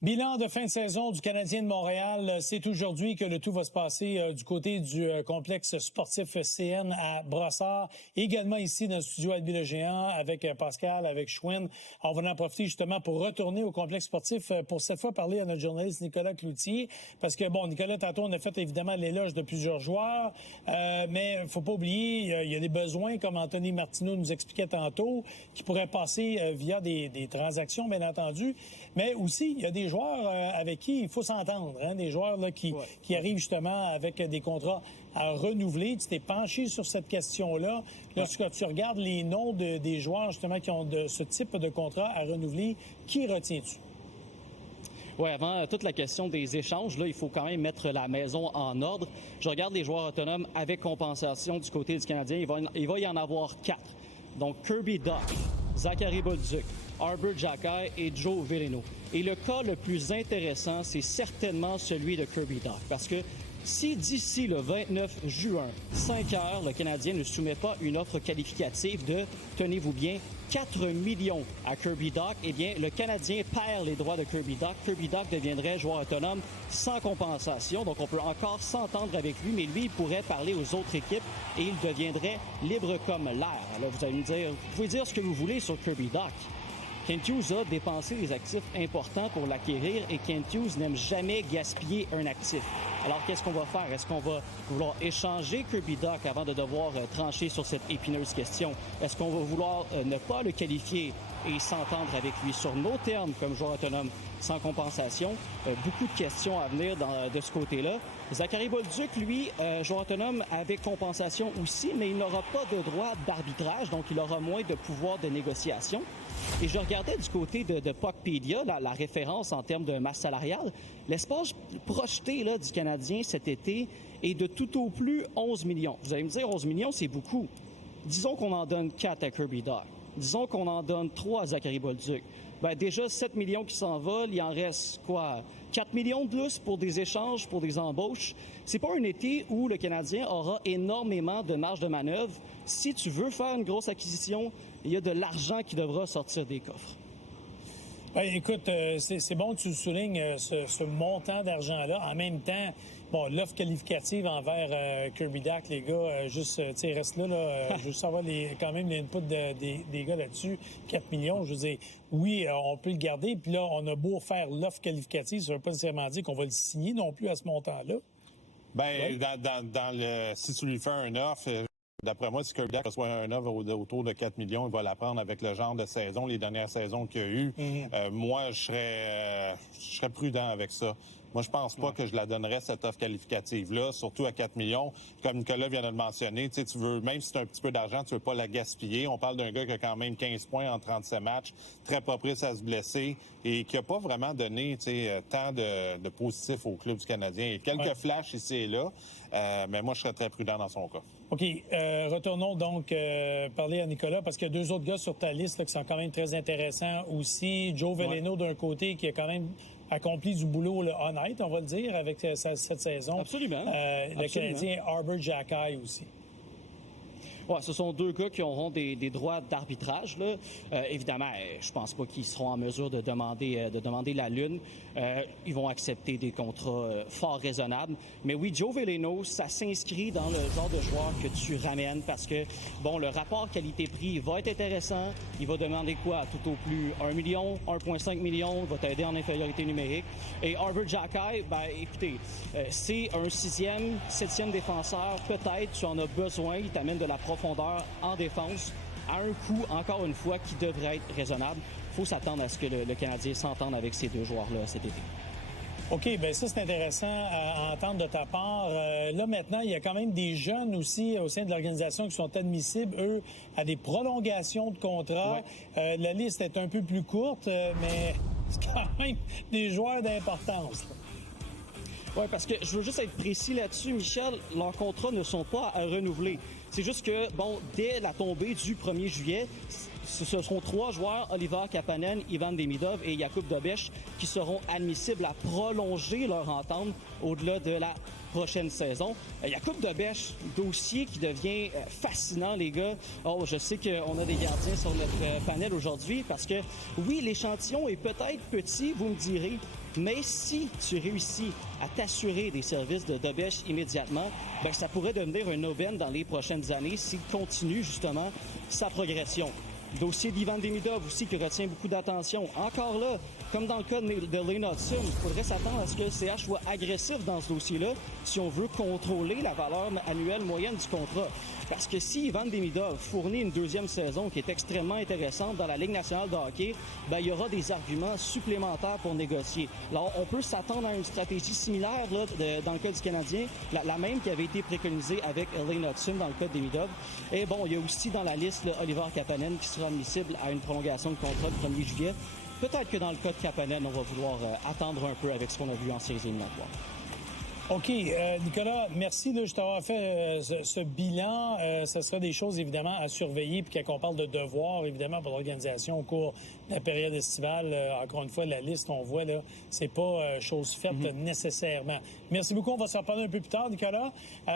Bilan de fin de saison du Canadien de Montréal. C'est aujourd'hui que le tout va se passer du côté du complexe sportif CN à Brossard. Également ici dans le studio Albi le Géant avec Pascal, avec Chouine. On va en profiter justement pour retourner au complexe sportif pour cette fois parler à notre journaliste Nicolas Cloutier. Parce que, bon, Nicolas, tantôt, on a fait évidemment l'éloge de plusieurs joueurs. Mais faut pas oublier, il y a des besoins, comme Anthony Martineau nous expliquait tantôt, qui pourraient passer via des transactions, bien entendu. Mais aussi, il y a des joueurs avec qui il faut s'entendre, hein, des joueurs là, qui arrivent justement avec des contrats à renouveler. Tu t'es penché sur cette question-là. Lorsque tu regardes les noms des joueurs justement qui ont ce type de contrat à renouveler, qui retiens-tu? Oui, avant toute la question des échanges, là, il faut quand même mettre la maison en ordre. Je regarde les joueurs autonomes avec compensation du côté du Canadien. Il va y en avoir 4. Donc, Kirby Dach, Zachary Bolduc, Arber Xhekaj et Joe Veleno. Et le cas le plus intéressant, c'est certainement celui de Kirby Dach. Parce que si d'ici le 29 juin, 5 heures, le Canadien ne soumet pas une offre qualificative de, tenez-vous bien, 4 millions à Kirby Dach, eh bien, le Canadien perd les droits de Kirby Dach. Kirby Dach deviendrait joueur autonome sans compensation. Donc, on peut encore s'entendre avec lui, mais lui, il pourrait parler aux autres équipes et il deviendrait libre comme l'air. Alors, vous allez me dire, vous pouvez dire ce que vous voulez sur Kirby Dach. Kent Hughes a dépensé des actifs importants pour l'acquérir et Kent Hughes n'aime jamais gaspiller un actif. Alors, qu'est-ce qu'on va faire? Est-ce qu'on va vouloir échanger Kirby Dach avant de devoir trancher sur cette épineuse question? Est-ce qu'on va vouloir ne pas le qualifier et s'entendre avec lui sur nos termes comme joueur autonome sans compensation? Beaucoup de questions à venir de ce côté-là. Zachary Bolduc, lui, joueur autonome avec compensation aussi, mais il n'aura pas de droit d'arbitrage, donc il aura moins de pouvoir de négociation. Et je regardais du côté de Puckpedia, la référence en termes de masse salariale. L'espace projeté là, du Canadien cet été est de tout au plus 11 millions. Vous allez me dire, 11 millions, c'est beaucoup. Disons qu'on en donne 4 à Kirby Dach. Disons qu'on en donne 3 à Zachary Bolduc. Bien, déjà, 7 millions qui s'envolent, il en reste quoi? 4 millions de plus pour des échanges, pour des embauches. C'est pas un été où le Canadien aura énormément de marge de manœuvre. Si tu veux faire une grosse acquisition, il y a de l'argent qui devra sortir des coffres. Ouais, écoute, c'est bon que tu soulignes ce montant d'argent-là. En même temps, bon, l'offre qualificative envers Kirby Dach, les gars, juste, tu sais, reste là, je veux savoir quand même l'input des gars là-dessus. 4 millions, je veux dire, oui, on peut le garder, puis là, on a beau faire l'offre qualificative, ça ne veut pas nécessairement dire qu'on va le signer non plus à ce montant-là. Bien, si tu lui fais un offre, d'après moi, si Kirby Dach reçoit un offre autour de 4 millions, il va la prendre avec le genre de saison, les dernières saisons qu'il y a eu. Moi, je serais prudent avec ça. Moi, je pense pas que je la donnerais, cette offre qualificative-là, surtout à 4 millions. Comme Nicolas vient de le mentionner, tu veux, même si c'est un petit peu d'argent, tu veux pas la gaspiller. On parle d'un gars qui a quand même 15 points en 37 matchs, très propice à se blesser et qui a pas vraiment donné tant de positifs au club du Canadien. Il y a quelques flashs ici et là, mais moi, je serais très prudent dans son cas. OK. Retournons donc parler à Nicolas, parce qu'il y a 2 autres gars sur ta liste là, qui sont quand même très intéressants aussi. Joe Veleno, d'un côté, qui a quand même accompli du boulot là, honnête, on va le dire, avec cette saison. Absolument. Le Canadien Arber Xhekaj aussi. Ouais, ce sont 2 gars qui auront des droits d'arbitrage. Là. Évidemment, je pense pas qu'ils seront en mesure de demander la lune. Ils vont accepter des contrats fort raisonnables. Mais oui, Joe Veleno, ça s'inscrit dans le genre de joueur que tu ramènes parce que, bon, le rapport qualité-prix va être intéressant. Il va demander quoi? Tout au plus 1 million, 1,5 million, va t'aider en infériorité numérique. Et Arber Xhekaj, ben, écoutez, c'est un 6e, 7e défenseur. Peut-être tu en as besoin. Il t'amène de la profondeur en défense à un coût, encore une fois, qui devrait être raisonnable. Il faut s'attendre à ce que le Canadien s'entende avec ces 2 joueurs-là cet été. OK, bien ça, c'est intéressant à entendre de ta part. Là, maintenant, il y a quand même des jeunes aussi au sein de l'organisation qui sont admissibles, eux, à des prolongations de contrats. Ouais. La liste est un peu plus courte, mais c'est quand même des joueurs d'importance. Oui, parce que je veux juste être précis là-dessus, Michel, leurs contrats ne sont pas à renouveler. C'est juste que, bon, dès la tombée du 1er juillet, ce seront 3 joueurs, Oliver Kapanen, Ivan Demidov et Jakub Dobeš, qui seront admissibles à prolonger leur entente au-delà de la prochaine saison. Jakub Dobeš, dossier qui devient fascinant, les gars. Oh, je sais qu'on a des gardiens sur notre panel aujourd'hui parce que, oui, l'échantillon est peut-être petit, vous me direz, Mais si tu réussis à t'assurer des services de Dobeš immédiatement, ben ça pourrait devenir un aubaine dans les prochaines années s'il continue justement sa progression. Dossier d'Ivan Demidov aussi qui retient beaucoup d'attention. Encore là, comme dans le cas de Lane Hudson, il faudrait s'attendre à ce que le CH soit agressif dans ce dossier-là si on veut contrôler la valeur annuelle moyenne du contrat. Parce que si Ivan Demidov fournit une deuxième saison qui est extrêmement intéressante dans la Ligue nationale de hockey, ben, il y aura des arguments supplémentaires pour négocier. Alors, on peut s'attendre à une stratégie similaire là, dans le cas du Canadien, la même qui avait été préconisée avec Lane Hudson dans le cas de Demidov. Et bon, il y a aussi dans la liste là, Oliver Kapanen qui sera admissible à une prolongation de contrat le 1er juillet. Peut-être que dans le cas de Kapanen, on va vouloir attendre un peu avec ce qu'on a vu en séries éliminatoires. OK. Nicolas, merci de t'avoir fait ce bilan. Ce sera des choses, évidemment, à surveiller. Puis qu'on parle de devoirs, évidemment, pour l'organisation au cours de la période estivale. Encore une fois, la liste, on voit, là, c'est pas chose faite nécessairement. Merci beaucoup. On va s'en reparler un peu plus tard, Nicolas.